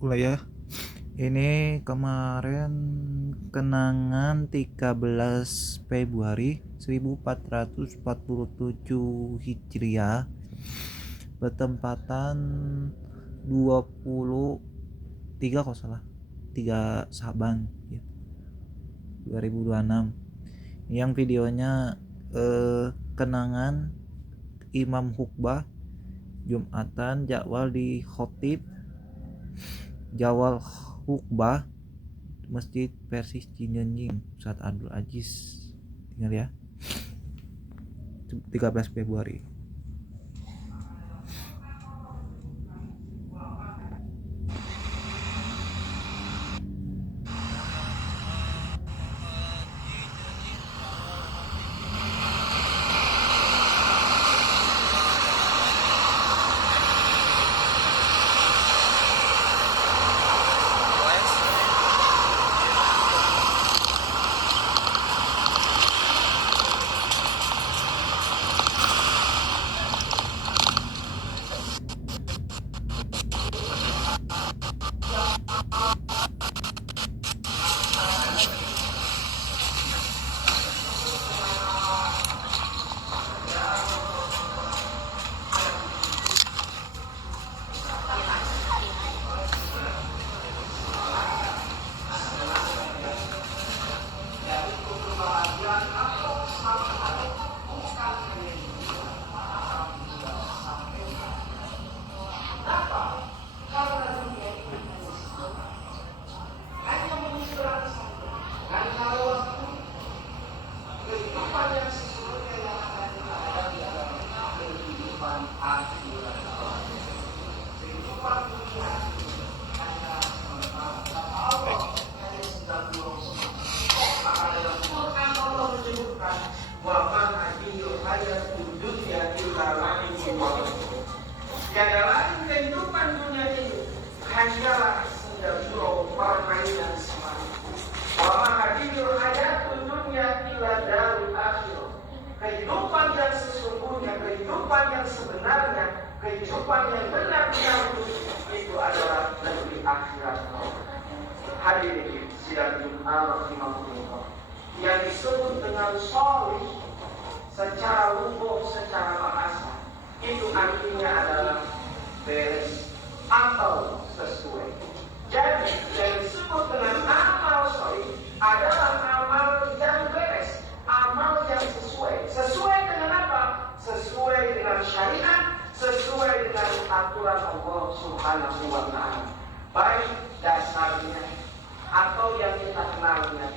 Mulai ya. Ini kemarin kenangan 13 Februari 1447 Hijriah bertempatan 23 kalau salah 3 Saban ya, 2026. Yang videonya kenangan Imam Khutbah Jumatan jadwal di khotib Jawal Khutbah Masjid Persis Cinyanying Ustaz Abdul Aziz. Tinggal ya, 13 Februari. Tiada lain kehidupan dunia ini hanyalah sendiri permainan semata. Wa ma hadhil hayatud dunya illa darul akhirah. Kehidupan yang sesungguhnya, kehidupan yang sebenarnya, kehidupan yang benar-benar itu adalah negeri akhirat. Hadirin sidang Jumat rahimahullah, yang disebut dengan sholih secara umum, secara bahasa, itu artinya adalah beres atau sesuai. Jadi yang disebut dengan amal sholih adalah amal yang beres, amal yang sesuai. Sesuai dengan apa? Sesuai dengan syariat, sesuai dengan aturan Allah Subhanahu wa Ta'ala. Baik dasarnya atau yang kita kenalnya,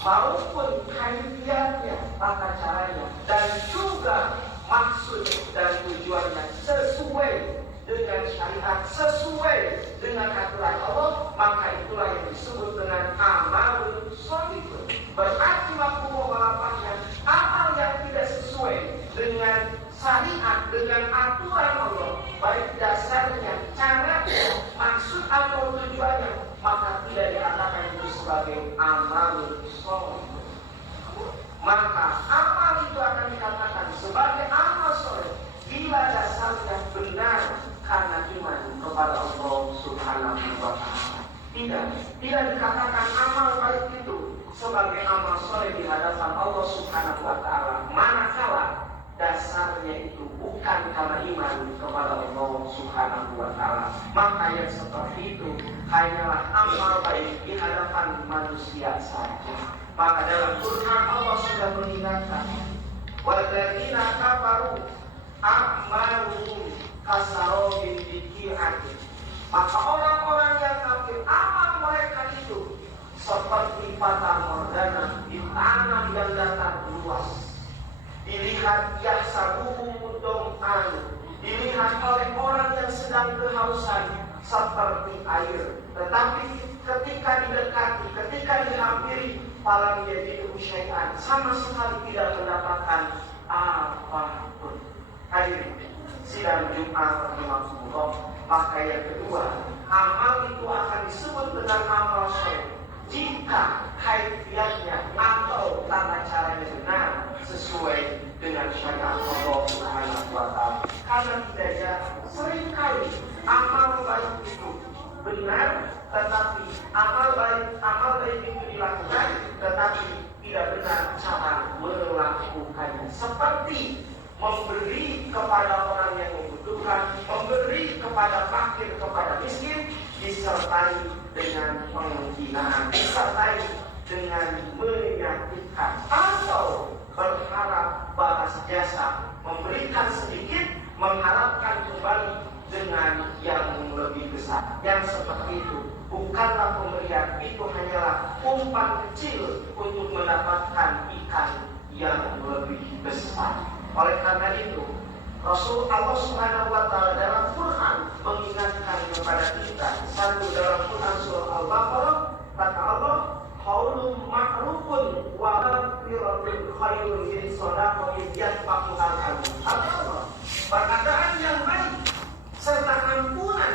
maupun kaifiatnya, tata caranya, dan juga maksud dan tujuannya sesuai dengan syariat, sesuai dengan aturan Allah, maka itulah yang disebut dengan amal sholih. Berarti mafhum mukhalafahnya, amal yang tidak sesuai dengan syariat, dengan aturan Allah, baik dasarnya, caranya, maksud atau tujuannya, maka tidak dikatakan itu sebagai amal sholih. Maka amal itu akan dikatakan sebagai amal sholih bila dasarnya benar karena iman kepada Allah Subhanahu wa Ta'ala. Tidak dikatakan amal baik itu sebagai amal sholih di hadapan Allah Subhanahu wa Ta'ala manakala dasarnya itu bukan karena iman kepada Allah Subhanahu wa Ta'ala. Maka yang seperti itu hanyalah amal baik di hadapan manusia saja. Maka dalam Quran Allah sudah mengingatkan, walladzina kafaru a'maluhum kasarabin biqi'atin. Maka orang-orang yang kafir, amal mereka itu seperti fata morgana di tanah yang datar luas. Dilihat yahsabuhum mudam'an, dilihat oleh orang yang sedang kehausan seperti air, tetapi ketika didekati, ketika dihampiri, falam yajidu syai'an, sama sekali tidak mendapatkan apapun. Hadirin sidang Jumat rahimahullah, maka yang kedua, amal itu akan disebut dengan amal sholih jika kaifiatnya atau tata caranya benar sesuai dengan syariat Allah Subhanahu wa Ta'ala. Karena tidak jarang, seringkali amal baik itu benar, tetapi amal baik itu dilakukan, tetapi tidak benar cara melakukannya. Seperti memberi kepada orang yang membutuhkan, memberi kepada fakir, kepada miskin, disertai dengan penghinaan, disertai dengan menyakitkan, atau berharap balas jasa, memberikan sedikit, mengharapkan kembali dengan yang lebih besar. Yang seperti itu bukanlah pemberian, itu hanyalah umpan kecil untuk mendapatkan ikan yang lebih besar. Oleh karena itu, Rasul Allah Subhanahu wa taala dalam Quran mengingatkan kepada kita. Satu, dalam Quran surah Al-Baqarah kata Allah, qaulun ma'rufun wa maghfiratun khairun min shadaqatin yatba'uha al-adl. Perkataan yang baik serta ampunan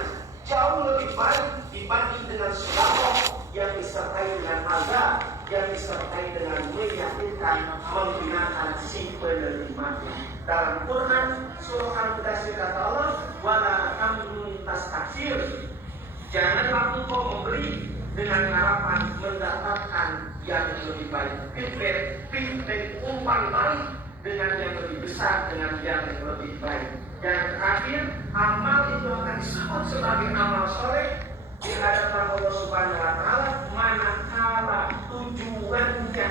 jauh lebih baik dibanding dengan sedekah yang disertai dengan azab, yang disertai dengan menyakitkan, menghinakan si penerimanya. Dalam Quran surah Al-Mudaththir kata Allah, wala tamnun tastakthir, janganlah engkau memberi dengan harapan mendapatkan yang lebih baik. Feedback umpan balik dengan yang lebih besar, dengan yang lebih baik. Dan terakhir, amal itu akan disebut sebagai amal soleh di hadapan Allah Subhanahu wa taala manakala tujuannya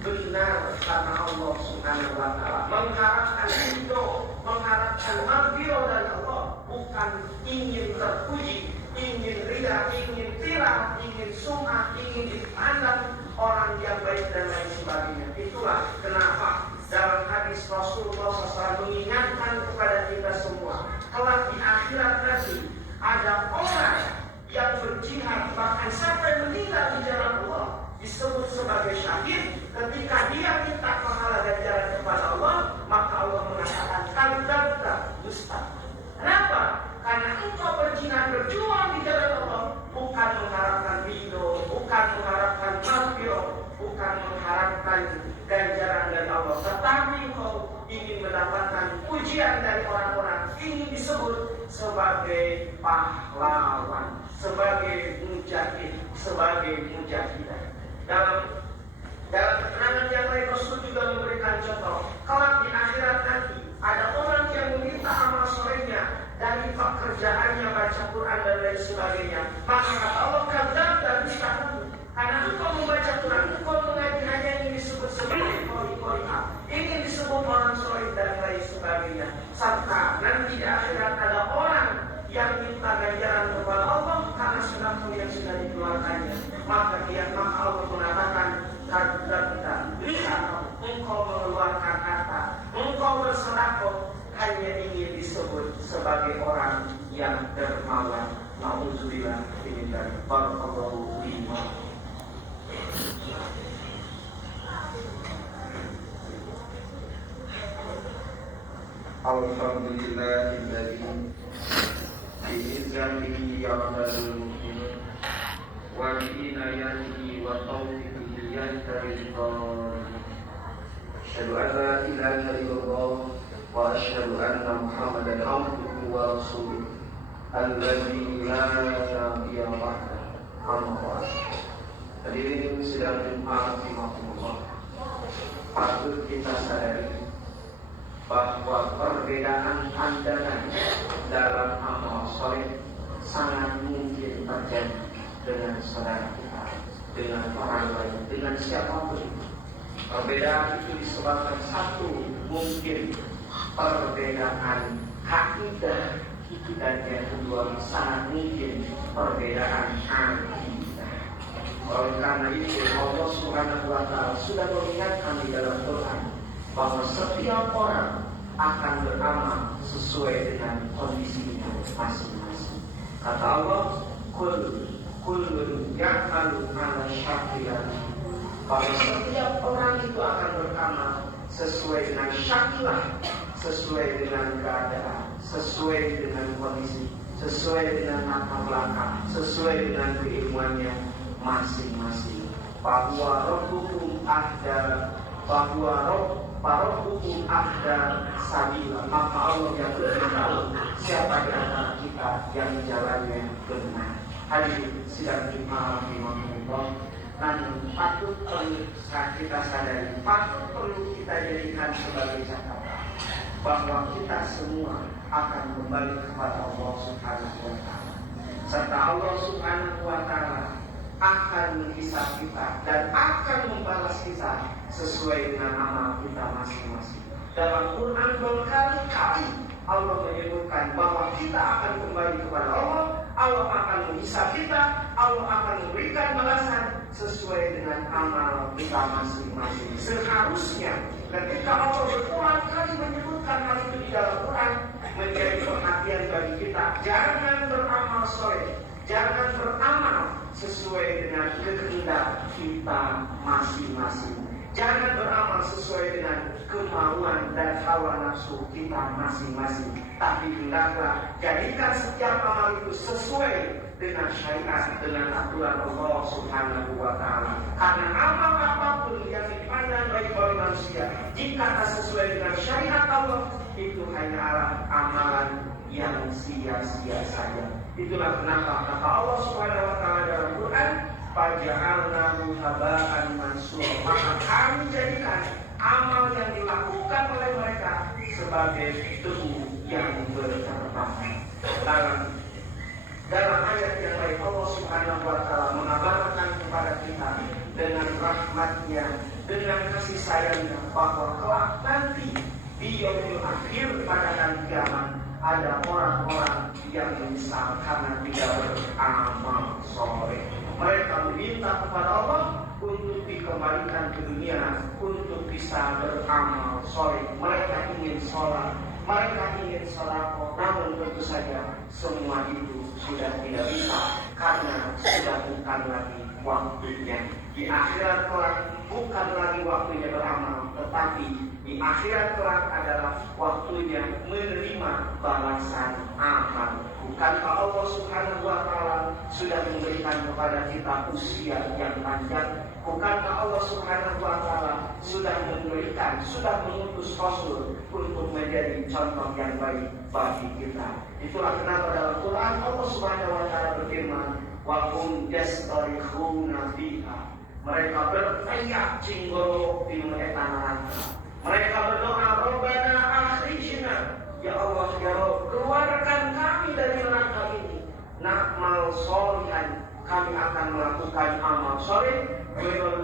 benar karena Allah Subhanahu wa taala, mengharapkan ridho, mengharapkan maghfirah dari Allah, bukan ingin terpuji, ingin ridha, ingin tirah, ingin sum'ah, ingin dipandang orang yang baik dan lain sebagainya. Itulah kenapa dalam hadis Rasulullah SAW mengingatkan kepada kita semua, kelak di akhirat nanti ada orang yang berjihad bahkan sampai meninggal di jalan Allah, disebut sebagai syahid. Ketika dia minta pahala ganjaran kepada Allah, maka Allah mengatakan kadzabta dusta. Kenapa? Karena engkau berjihad, berjuang di jalan Allah, bukan mengharapkan ridho, bukan mengharapkan maghfirah, bukan mengharapkan ganjaran dari Allah, tetapi engkau ingin mendapatkan pujian dari orang-orang, ingin disebut sebagai pahlawan, sebagai mujahid, sebagai mujahidah. Dalam keterangan yang lain, Rasul juga memberikan contoh, kalau di akhirat nanti ada orang yang meminta amal solehnya dari pekerjaannya baca Quran dan lain sebagainya, maka kata Allah, kadzab dan dusta kamu, karena engkau membaca Quran, engkau mengaji hanya ingin disebut sebagai qori-qori'ah, ingin disebut orang soleh dan lain sebagainya. Serta nanti di akhirat ada orang yang minta ganjaran kepada Allah karena sedekah yang sudah dikeluarkannya, maka Allah mengatakan kadzabta dusta, engkau mengeluarkan harta, engkau bersedekah hanya ingin disebut sebagai orang yang dermawan. Nauzubillah min dzalik. Barakallahu fiikum. Alhamdulillahilladzi bi'izzatihi ya'malul mu'minun wa bi'inayatihi wa tawfiqihi yantarizun. Asyhadu an la ilaha illallah wa asyhadu anna Muhammadan abduhu wa rasuluh alladzi la nabiyya ba'dahu. Amma ba'd. Hadirin sidang Jumat rahimakumullah, patut kita sadari bahwa perbedaan pandangan dalam amal soleh sangat mungkin terjadi dengan saudara kita, dengan orang lain, dengan siapapun. Perbedaan itu disebabkan satu, mungkin perbedaan akidah, dan yang kedua sangat mungkin perbedaan akidah. Oleh karena itu Allah Subhanahu wa taala sudah mengingatkan di dalam Quran bahwa setiap orang akan beramal sesuai dengan kondisinya masing-masing. Kata Allah, kullun ya'malu 'ala syakilatihi, bahwa setiap orang itu akan beramal sesuai dengan syakilah, sesuai dengan keadaan, sesuai dengan kondisi, sesuai dengan latar belakang, sesuai dengan keilmuannya masing-masing. Bahwa Rabbukum ahda, bahwa Rabbukum ahda sabila, maka Allah yang lebih tahu siapa di antara kita yang jalannya benar. Hadirin sidang Jumat rahimahullah, namun patut perlu kita sadari, patut perlu kita jadikan sebagai catatan bahwa kita semua akan kembali kepada Allah Subhanahu wa Ta'ala, serta Allah Subhanahu wa Ta'ala akan menghisab kita dan akan membalas kita sesuai dengan amal kita masing-masing. Dalam Quran berkali-kali Allah menyebutkan bahwa kita akan kembali kepada Allah, Allah akan menghisab kita, Allah akan memberikan balasan sesuai dengan amal kita masing-masing. Seharusnya ketika Allah berulang kali menyebutkan hal itu di dalam Quran, menjadi perhatian bagi kita. Jangan beramal soleh, jangan beramal sesuai dengan kehendak kita masing-masing. Jangan beramal sesuai dengan kemauan dan hawa nafsu kita masing-masing. Tapi hendaklah jadikan setiap amal itu sesuai dengan syariat, dengan aturan Allah Subhanahu wa Ta'ala. Karena amal apapun yang dipandang baik oleh manusia, jika tak sesuai dengan syariat Allah, itu hanyalah amalan yang sia-sia saja. Itulah kenapa kata Allah Subhanahu wa Ta'ala dalam Quran, faja'alnahu haba'an mansura, maka kami jadikan amal yang dilakukan oleh mereka sebagai debu yang berterbangan. Dalam ayat yang lain Allah Subhanahu wa Ta'ala mengabarkan kepada kita dengan rahmatnya, dengan kasih sayangnya, bahwa kelak nanti di yaumil akhir pada hari kiamat ada orang-orang yang menyesal karena tidak beramal soleh. Mereka meminta kepada Allah untuk dikembalikan ke dunia untuk bisa beramal soleh. Mereka ingin sholat, mereka ingin sedekah, namun tentu saja semua itu sudah tidak bisa karena sudah bukan lagi waktunya. Di akhirat kelak bukan lagi waktunya beramal, tetapi di akhirat kelak adalah waktunya menerima balasan amal. Bukankah Allah Subhanahu wa Ta'ala sudah memberikan kepada kita usia yang panjang? Bukankah Allah Subhanahu wa Ta'ala sudah memberikan, sudah mengutus Rasul untuk menjadi contoh yang baik bagi kita? Itulah kenapa dalam Quran Allah Subhanahu wa Ta'ala berfirman, wa hum yastarikhuna fiha. Mereka berteriak cinggoro di mereka neraka. Mereka berdoa, Rabbana akhrijna, ya Allah ya Rabb, keluarkan kami dari neraka ini. Na'mal sholihan, kami akan melakukan amal soleh.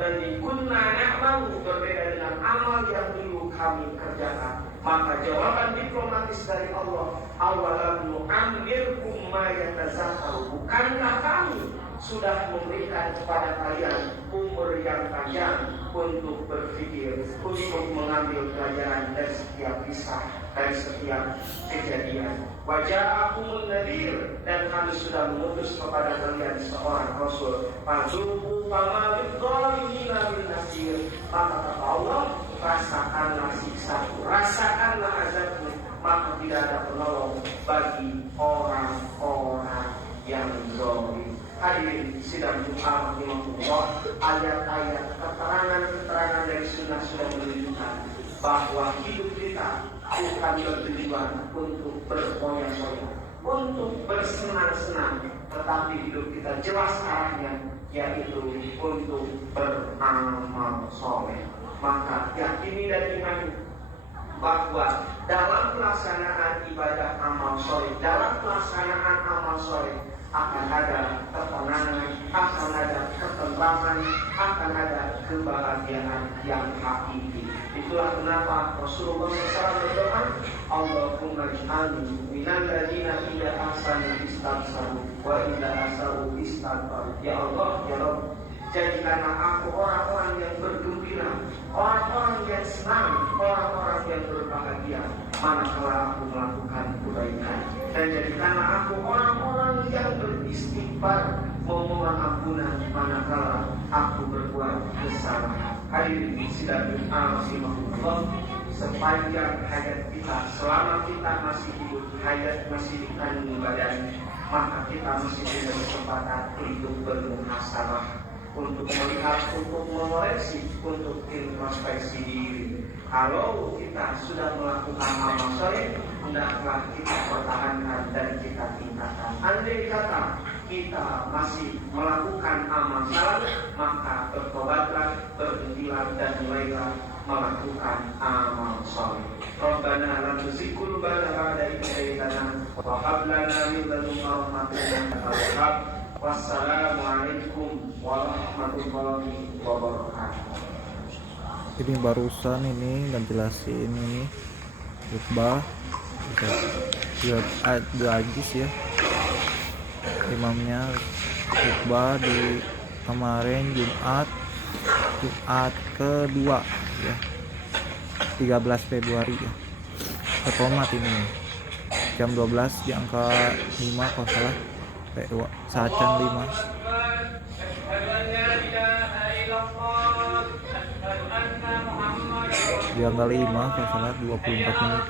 Dan kunna na'mal, berbeda dengan amal yang dulu kami kerjakan. Maka jawaban diplomatis dari Allah, awalam nu'ammirkum ma yatazakkaru, bukankah kami sudah memberikan kepada kalian umur yang panjang untuk berpikir, untuk mengambil pelajaran dari setiap kisah, dari setiap kejadian. Waja'akumul nadhir, dan kami sudah mengutus kepada kalian seorang Rasul. Fadzuqu fama lidzalimina min nasir. Maka kata Allah, rasakanlah siksaku, rasakanlah azabku, maka tidak ada penolong bagi orang-orang yang zalim. Hadirin sidang Jumat rahimahullah, ayat-ayat keterangan-keterangan dari sunnah sudah menunjukkan bahwa hidup kita bukan bertujuan untuk berfoya-foya, untuk bersenang-senang, tetapi hidup kita jelas arahnya, yaitu untuk beramal soleh. Maka yakini dan imani bahwa dalam pelaksanaan ibadah amal soleh, dalam pelaksanaan amal soleh akan ada ketenangan, akan ada ketentraman, akan ada kebahagiaan yang hakiki. Itulah kenapa Rasulullah SAW berdoa, Allahumma ij'alni minal ladzina idza ahsanu istabsaru wa idza asau istaghfaru. Ya Allah, ya Rabb, jadikanlah aku orang-orang yang bergembira, orang-orang yang senang, orang-orang yang berbahagia manakala aku melakukan kebaikan. Dan jadikanlah aku orang-orang yang beristighfar, memohon ampunan manakala aku berbuat kesalahan. Hadirin sidang rahimahullah, sepanjang hayat kita, selama kita masih hidup, hayat masih dikandung badan, maka kita masih punya kesempatan untuk bermuhasabah, untuk melihat, untuk mengoreksi, untuk introspeksi diri. Kalau kita sudah melakukan amal soleh, hendaklah kita pertahankan dan kita tingkatkan. Andai kata kita masih melakukan amal salah, maka bertobatlah, berhentilah, dan mulailah melakukan amal saleh. Rabbana la tuzigh qulubana ba'da idh hadaytana wa hab lana min ladunka rahmatan innaka antal wahhab. Wassalamu alaikum warahmatullahi wabarakatuh. Ini barusan ini nggak jelasin ini khutbah dua hadis ya, imamnya khutbah di kemarin Jumat kedua ya, 13 Februari ya, Ketomat ini jam 12 di angka 5 kalau salah, Sacan 5 di angka 5 kalau salah, 24 menit.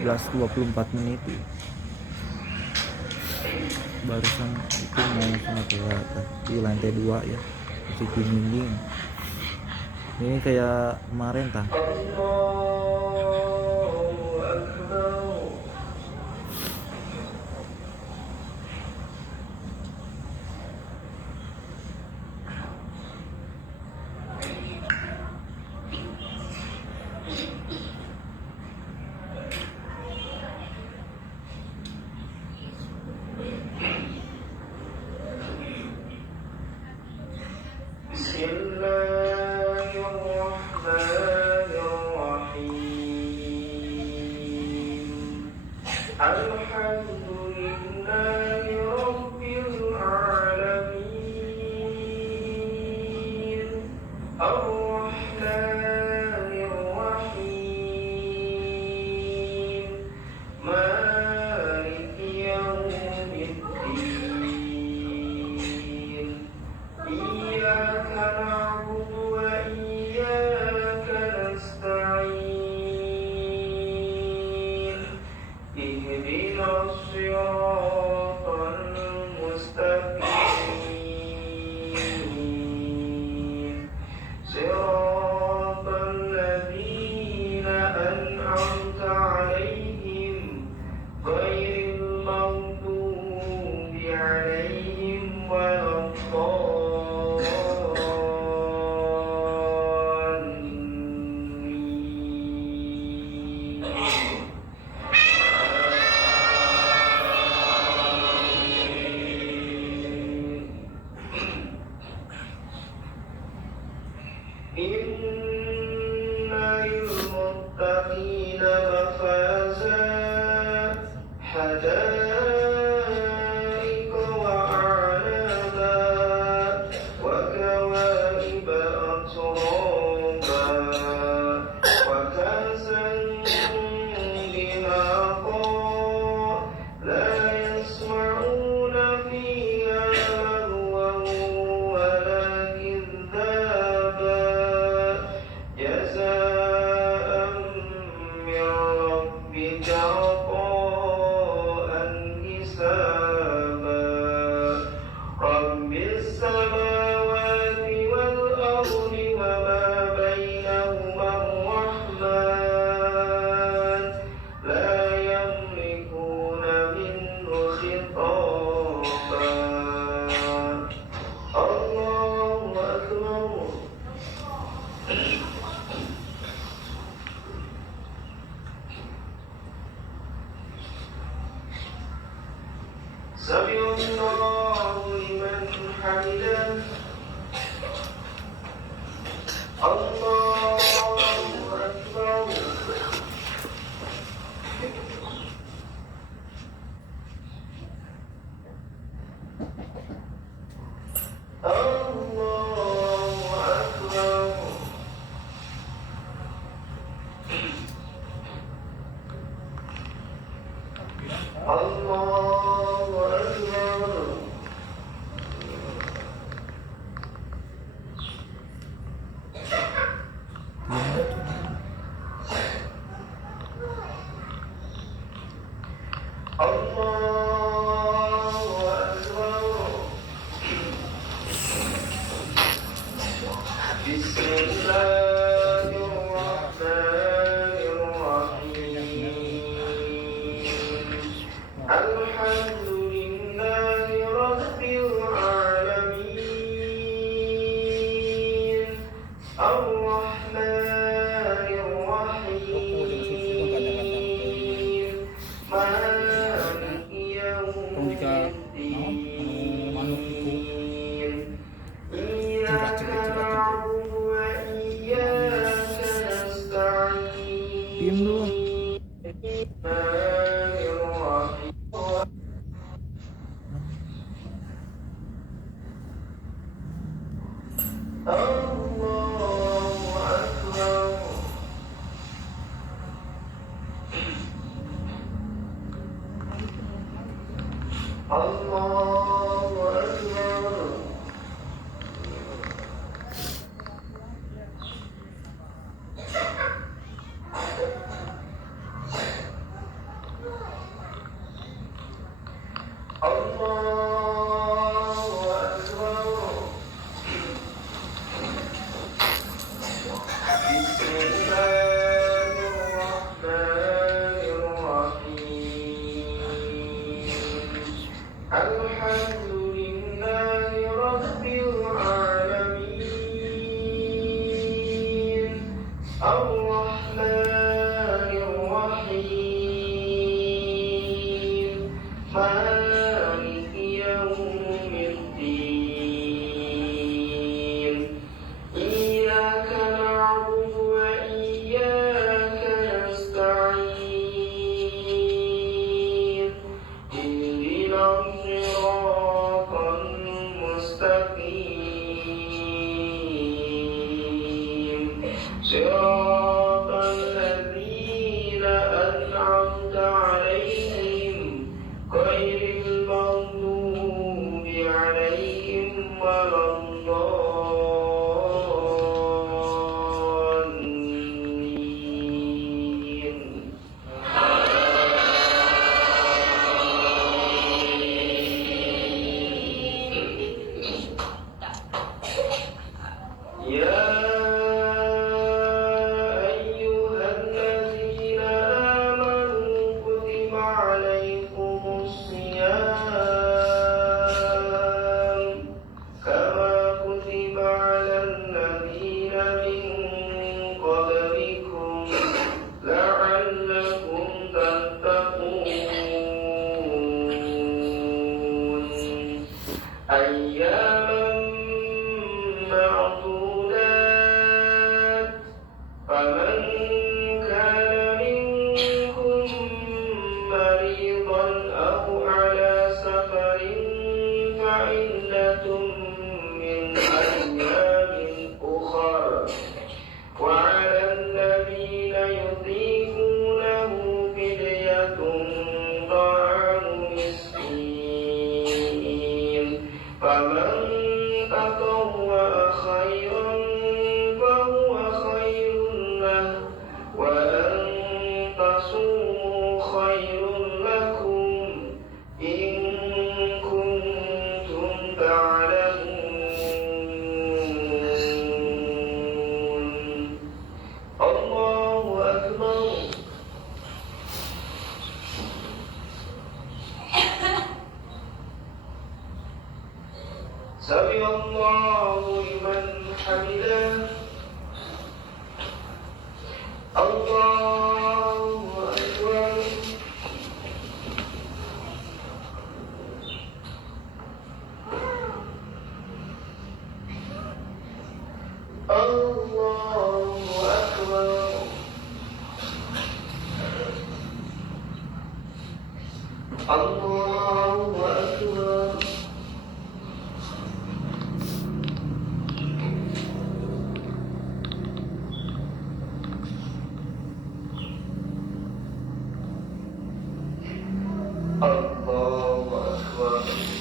Belas 24 menit barusan itu mau sama kelihatan di lantai 2 ya, masih dinding. Ini kayak kemarin tah. Diem dulu.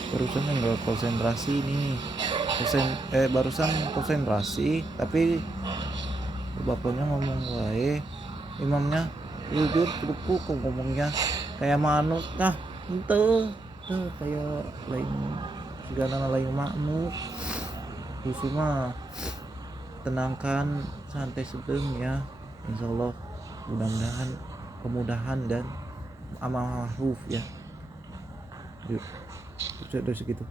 Barusan enggak konsentrasi nih. Barusan konsentrasi tapi bapaknya ngomong wae, imamnya jujur ruku kok ngomongnya kayak manuk. Nah ente kayak lain segala lain makmuk. Itu mah tenangkan, santai sedeng ya. Insyaallah mudah-mudahan kemudahan dan amal ma'ruf ya. Yuk, segitu.